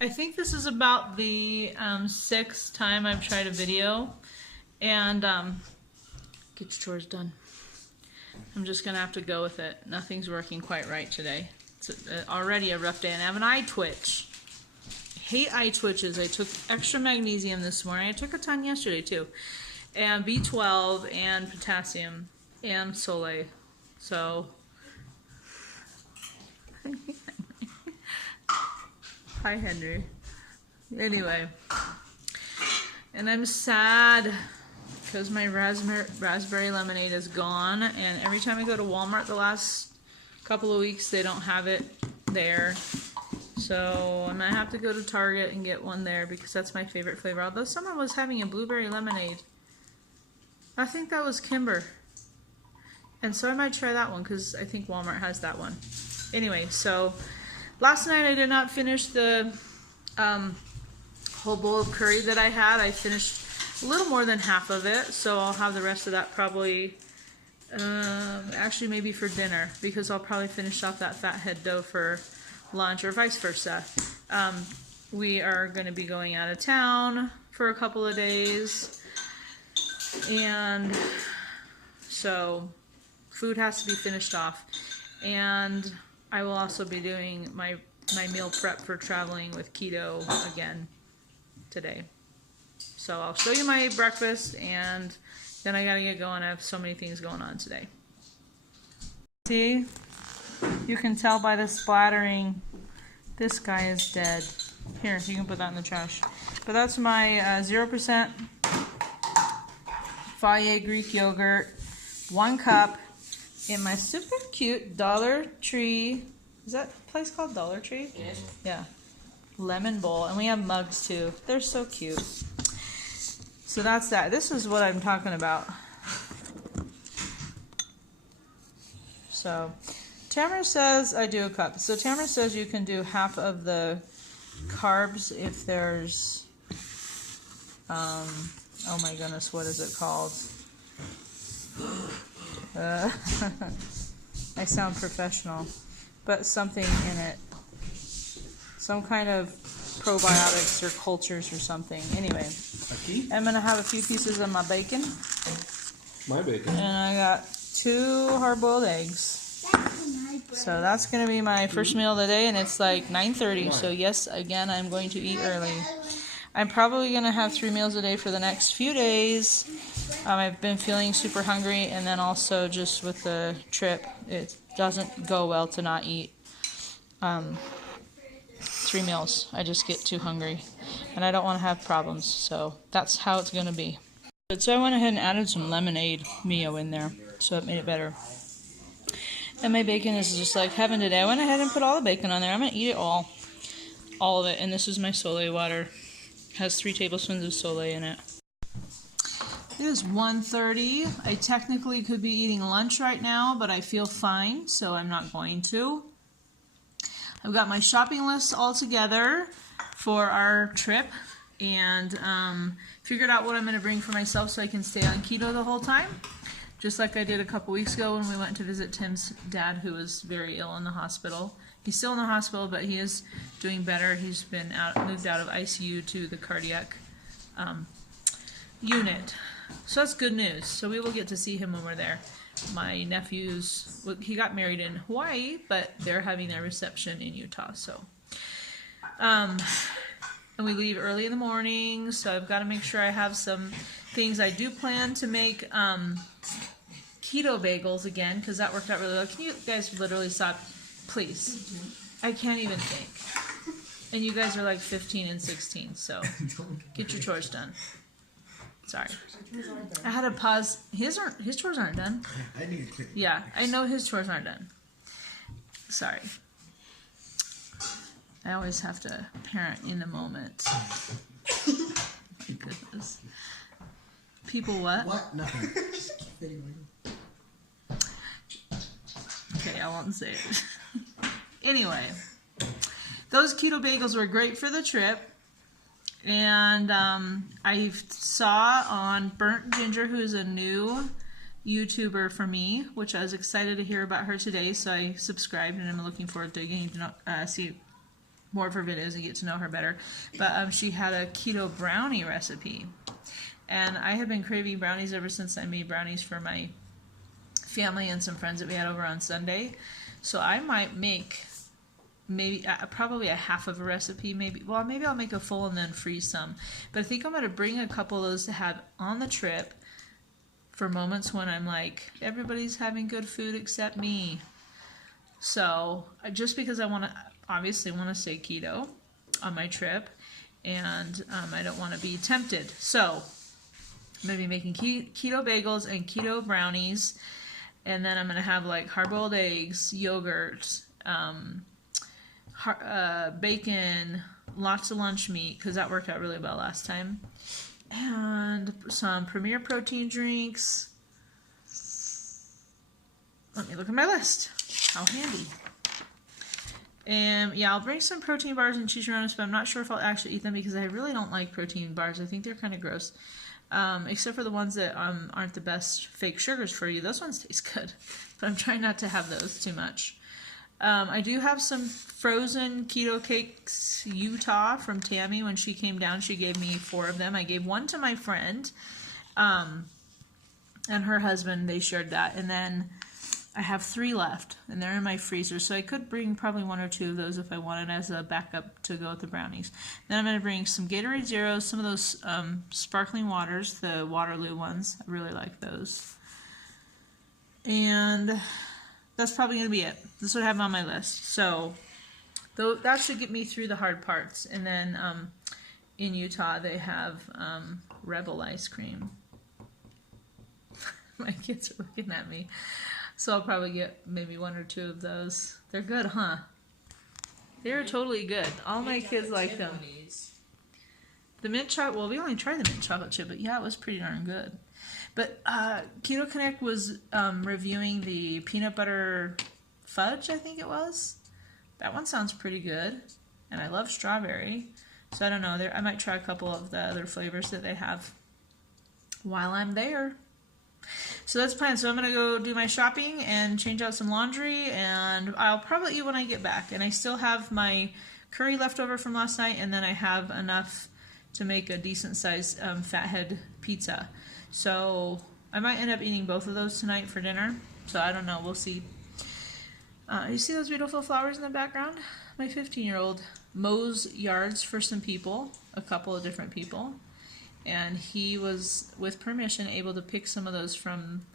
I think this is about the 6th time I've tried a video, and get your chores done. I'm just gonna have to go with it. Nothing's working quite right today. It's already a rough day, and I have an eye twitch. I hate eye twitches. I took extra magnesium this morning. I took a ton yesterday too, and B12 and potassium and Soleil. So hi, Henry. Anyway, and I'm sad because my raspberry lemonade is gone, and every time I go to Walmart the last couple of weeks, they don't have it there. So I might have to go to Target and get one there because that's my favorite flavor. Although someone was having a blueberry lemonade. I think that was Kimber. And so I might try that one because I think Walmart has that one. Anyway, so last night I did not finish the whole bowl of curry that I had. I finished a little more than half of it, so I'll have the rest of that probably, actually maybe for dinner, because I'll probably finish off that fathead dough for lunch, or vice versa. We are going to be going out of town for a couple of days, and so food has to be finished off, and I will also be doing my meal prep for traveling with Keto again today. So I'll show you my breakfast, and then I gotta get going. I have so many things going on today. See? You can tell by the splattering. This guy is dead. Here, you can put that in the trash. But that's my 0% Fage Greek yogurt, 1 cup, in my super cute Dollar Tree. Is that place called Dollar Tree? Yes. Yeah. Lemon bowl. And we have mugs too. They're so cute. So that's that. This is what I'm talking about. So Tamara says I do a cup. So Tamara says you can do half of the carbs if there's, oh my goodness, what is it called? I sound professional, but something in it. Some kind of probiotics or cultures or something. Anyway, I'm going to have a few pieces of my bacon. My bacon. And I got 2 hard-boiled eggs. So that's going to be my first meal of the day, and it's like 9:30. So yes, again, I'm going to eat early. I'm probably going to have 3 meals a day for the next few days. I've been feeling super hungry, and then also just with the trip, it doesn't go well to not eat 3 meals. I just get too hungry, and I don't want to have problems, so that's how it's going to be. So I went ahead and added some lemonade Mio in there, so it made it better. And my bacon is just like heaven today. I went ahead and put all the bacon on there. I'm going to eat it all of it, and this is my Soleil water. It has 3 tablespoons of Soleil in it. It is 1:30. I technically could be eating lunch right now, but I feel fine, so I'm not going to. I've got my shopping list all together for our trip, and figured out what I'm going to bring for myself so I can stay on keto the whole time, just like I did a couple weeks ago when we went to visit Tim's dad, who was very ill in the hospital. He's still in the hospital, but he is doing better. He's been moved out of ICU to the cardiac unit. So that's good news. So we will get to see him when we're there. My nephews, he got married in Hawaii, but they're having their reception in Utah. So, and we leave early in the morning, so I've got to make sure I have some things. I do plan to make keto bagels again, because that worked out really well. Can you guys literally stop, please? I can't even think. And you guys are like 15 and 16, so get your chores done. Sorry. I had to pause. His chores aren't done. I need to. Yeah, I know his chores aren't done. Sorry. I always have to parent in the moment. My goodness. People what? What? Nothing. Just keep hitting my... Okay, I won't say it. Anyway, those keto bagels were great for the trip. And I saw on Burnt Ginger, who's a new YouTuber for me, which I was excited to hear about her today, so I subscribed, and I'm looking forward to getting to see more of her videos and get to know her better. But she had a keto brownie recipe. And I have been craving brownies ever since I made brownies for my family and some friends that we had over on Sunday. So I might make maybe probably a half of a recipe, maybe I'll make a full and then freeze some. But I think I'm going to bring a couple of those to have on the trip for moments when I'm like, everybody's having good food except me. So just because I obviously want to stay keto on my trip, and I don't want to be tempted. So I'm going to be making keto bagels and keto brownies, and then I'm going to have like hard-boiled eggs, yogurt, bacon, lots of lunch meat, because that worked out really well last time, and some Premier protein drinks. Let me look at my list. How handy. And yeah, I'll bring some protein bars and chicharrones, but I'm not sure if I'll actually eat them because I really don't like protein bars. I think they're kind of gross. Except for the ones that aren't the best fake sugars for you. Those ones taste good, but I'm trying not to have those too much. I do have some frozen keto cakes, Utah, from Tammy. When she came down, she gave me 4 of them. I gave 1 to my friend and her husband. They shared that. And then I have 3 left, and they're in my freezer. So I could bring probably 1 or 2 of those if I wanted as a backup to go with the brownies. Then I'm going to bring some Gatorade Zeros, some of those sparkling waters, the Waterloo ones. I really like those. And that's probably going to be it. This is what I have on my list. So that should get me through the hard parts. And then in Utah, they have Rebel ice cream. My kids are looking at me. So I'll probably get maybe 1 or 2 of those. They're good, huh? They're totally good. All my kids like them. The mint chocolate, well, we only tried the mint chocolate chip, but yeah, it was pretty darn good. But Keto Connect was reviewing the peanut butter fudge, I think it was. That one sounds pretty good. And I love strawberry. So I don't know, I might try a couple of the other flavors that they have while I'm there. So that's planned. So I'm going to go do my shopping and change out some laundry, and I'll probably eat when I get back. And I still have my curry left over from last night, and then I have enough to make a decent-sized fathead pizza. So I might end up eating both of those tonight for dinner. So I don't know. We'll see. You see those beautiful flowers in the background? My 15-year-old mows yards for some people, a couple of different people. And he was, with permission, able to pick some of those from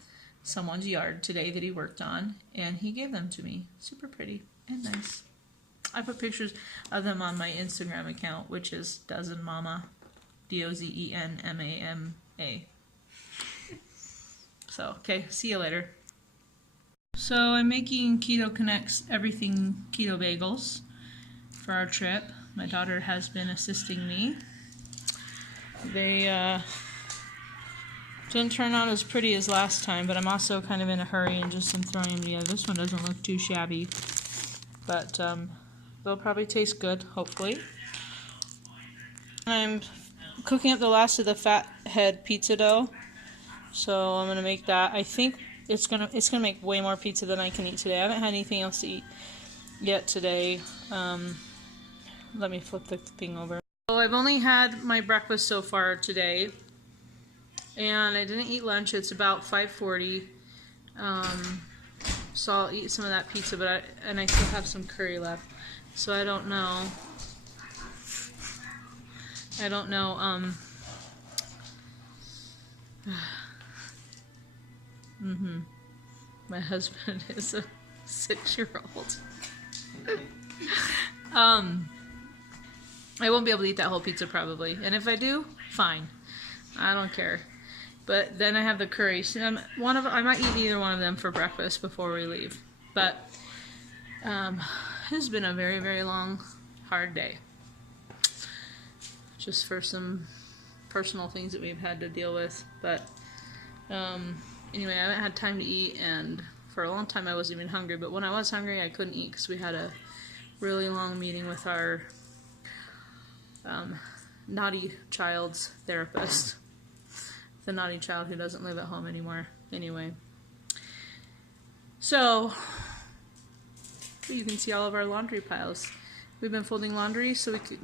someone's yard today that he worked on, and he gave them to me. Super pretty and nice. I put pictures of them on my Instagram account, which is DozenMama, DOZENMAMA. So, okay, see you later. So I'm making Keto Connect's Everything Keto Bagels for our trip. My daughter has been assisting me. They didn't turn out as pretty as last time, but I'm also kind of in a hurry and just am throwing them together. This one doesn't look too shabby, but they'll probably taste good, hopefully. I'm cooking up the last of the fathead pizza dough, so I'm gonna make that. I think it's gonna make way more pizza than I can eat today. I haven't had anything else to eat yet today. Let me flip the thing over. So I've only had my breakfast so far today, and I didn't eat lunch. It's about 5:40, so I'll eat some of that pizza, but I still have some curry left, so I don't know. My husband is a 6-year-old. I won't be able to eat that whole pizza probably, and if I do, fine. I don't care. But then I have the curry. So I might eat either one of them for breakfast before we leave. But it has been a very, very long, hard day. Just for some personal things that we've had to deal with. But anyway, I haven't had time to eat, and for a long time I wasn't even hungry. But when I was hungry, I couldn't eat because we had a really long meeting with our naughty child's therapist. The naughty child who doesn't live at home anymore. Anyway. So, you can see all of our laundry piles. We've been folding laundry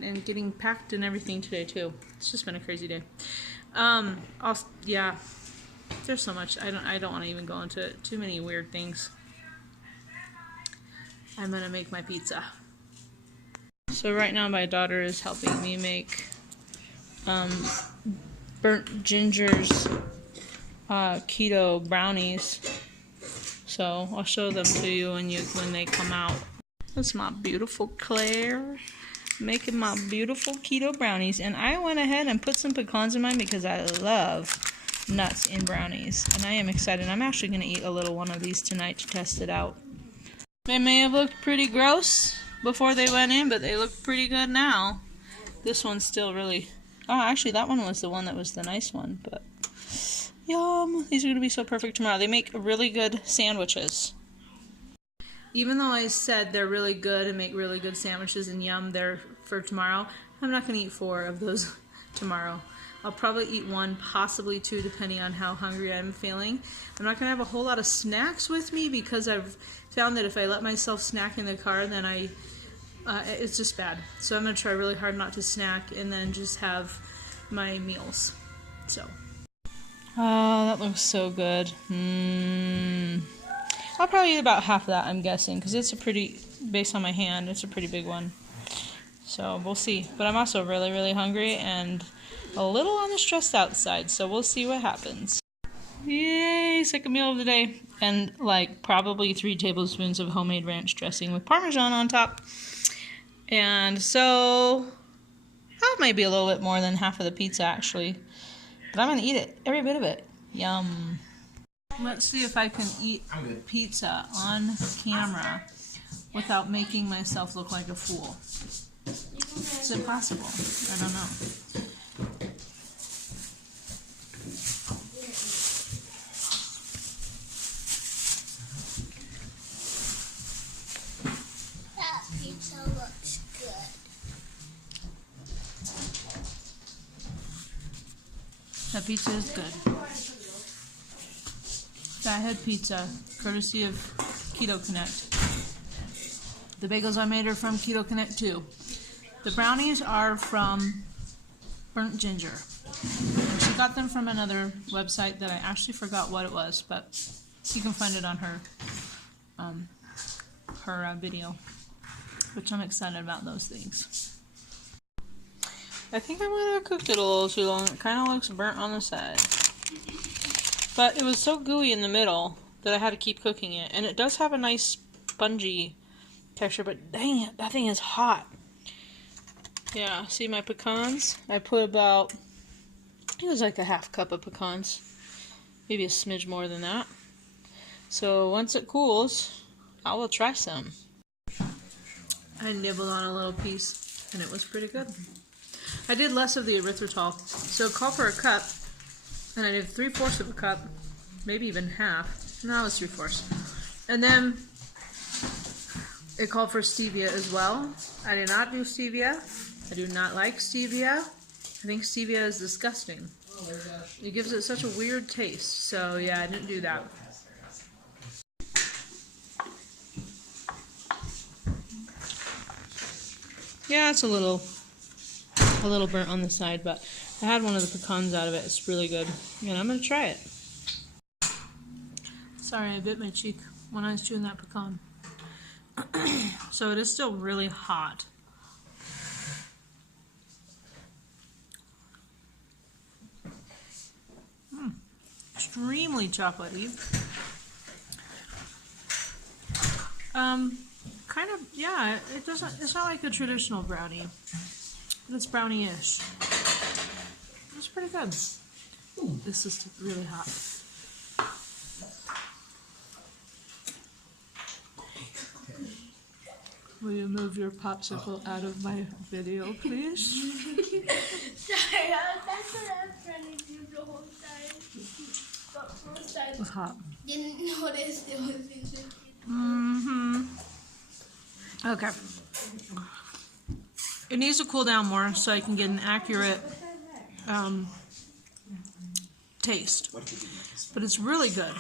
and getting packed and everything today too. It's just been a crazy day. Yeah, there's so much. I don't want to even go into too many weird things. I'm gonna make my pizza. So right now my daughter is helping me make burnt ginger's keto brownies. So I'll show them to you when they come out. That's my beautiful Claire making my beautiful keto brownies, and I went ahead and put some pecans in mine because I love nuts in brownies, and I am excited. I'm actually going to eat a little one of these tonight to test it out. They may have looked pretty gross before they went in, but they look pretty good now. This one's still really... Oh, actually that one was the one that was the nice one, but... Yum! These are going to be so perfect tomorrow. They make really good sandwiches. Even though I said they're really good and make really good sandwiches and yum, they're for tomorrow, I'm not going to eat 4 of those tomorrow. I'll probably eat 1, possibly 2, depending on how hungry I'm feeling. I'm not going to have a whole lot of snacks with me because I've found that if I let myself snack in the car, then it's just bad. So I'm going to try really hard not to snack and then just have my meals. So. Oh, that looks so good. I'll probably eat about half of that, I'm guessing, because it's a pretty, based on my hand, it's a pretty big one. So we'll see. But I'm also really, really hungry and a little on the stressed out side, so we'll see what happens. Yay, second meal of the day. And like probably 3 tablespoons of homemade ranch dressing with Parmesan on top. And so that might be a little bit more than half of the pizza actually. But I'm going to eat it, every bit of it. Yum. Let's see if I can eat pizza on camera without making myself look like a fool. It's impossible. I don't know. That pizza looks good. That pizza is good. Fathead pizza, courtesy of Keto Connect. The bagels I made are from Keto Connect too. The brownies are from Burnt Ginger. And she got them from another website that I actually forgot what it was, but you can find it on her video, which I'm excited about those things. I think I might have cooked it a little too long. It kind of looks burnt on the side. But it was so gooey in the middle that I had to keep cooking it. And it does have a nice spongy texture, but dang it, that thing is hot. Yeah, see my pecans? I put about, it was like a half cup of pecans. Maybe a smidge more than that. So once it cools, I will try some. I nibbled on a little piece, and it was pretty good. I did less of the erythritol. So call for a cup. And I did 3/4 of a cup, maybe even half. No, it was 3/4. And then it called for stevia as well. I did not do stevia. I do not like stevia. I think stevia is disgusting. It gives it such a weird taste. So yeah, I didn't do that. Yeah, it's a little burnt on the side, but I had one of the pecans out of it. It's really good. And I'm going to try it. Sorry, I bit my cheek when I was chewing that pecan. So it is still really hot. Extremely chocolatey. Kind of, yeah, it's not like a traditional brownie. But it's brownie-ish. It's pretty good. This is really hot. Will you move your popsicle out of my video, please? Sorry, that's what I was trying to do the whole time. But first I It's hot. didn't notice it was in the kitchen. Mm-hmm. Okay. It needs to cool down more so I can get an accurate taste. But it's really good.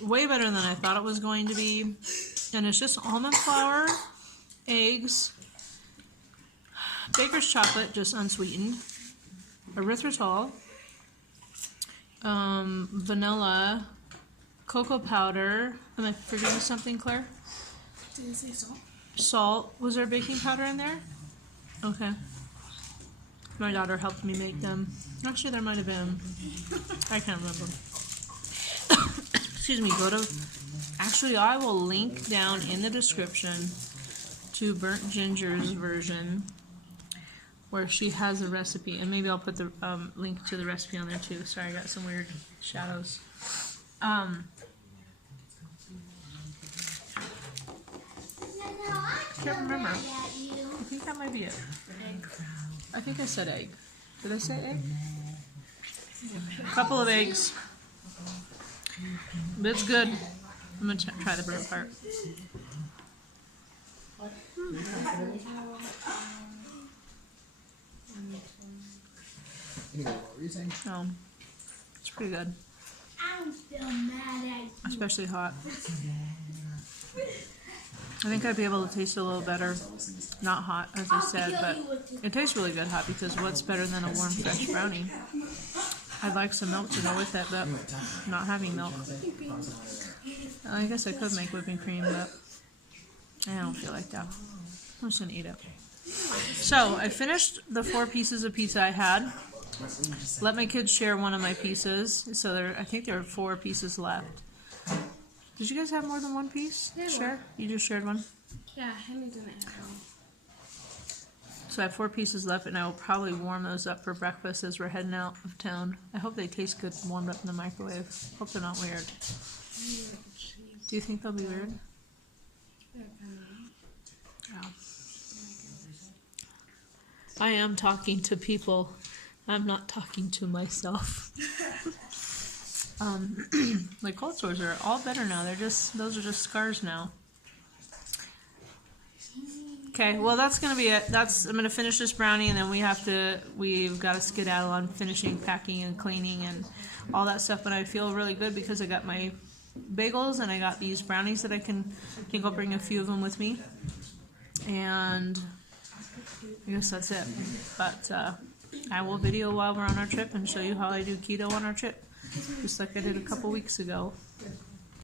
Way better than I thought it was going to be. And it's just almond flour, eggs, baker's chocolate, just unsweetened, erythritol, vanilla, cocoa powder. Am I forgetting something, Claire? Did it say salt? Salt. Was there baking powder in there? Okay. My daughter helped me make them. Actually, there might have been. I can't remember. Excuse me. Actually, I will link down in the description to Burnt Ginger's version where she has a recipe. And maybe I'll put the link to the recipe on there too. Sorry, I got some weird shadows. Can't remember. I think that might be it. I think I said egg. Did I say egg? A couple of eggs. But it's good. I'm going to try the burnt part. Oh, it's pretty good. I'm still mad at you. Especially hot. I think I'd be able to taste it a little better. Not hot, as I said, but it tastes really good hot because what's better than a warm, fresh brownie? I'd like some milk to go with it, but not having milk. I guess I could make whipping cream, but I don't feel like that. I'm just going to eat it. So, I finished the 4 pieces of pizza I had. Let my kids share one of my pieces. So, I think there are 4 pieces left. Did you guys have more than 1 piece? Share? You just shared one? Yeah, Henry didn't have one. So I have 4 pieces left, and I will probably warm those up for breakfast as we're heading out of town. I hope they taste good warmed up in the microwave. Hope they're not weird. Do you think they'll be weird? Oh. I am talking to people. I'm not talking to myself. My cold sores are all better now. Those are just scars now. Okay, well that's gonna be it. I'm gonna finish this brownie, and then we've got to skedaddle on finishing packing and cleaning and all that stuff. But I feel really good because I got my bagels and I got these brownies that I think I'll bring a few of them with me. And I guess that's it. But I will video while we're on our trip and show you how I do keto on our trip, just like I did a couple weeks ago.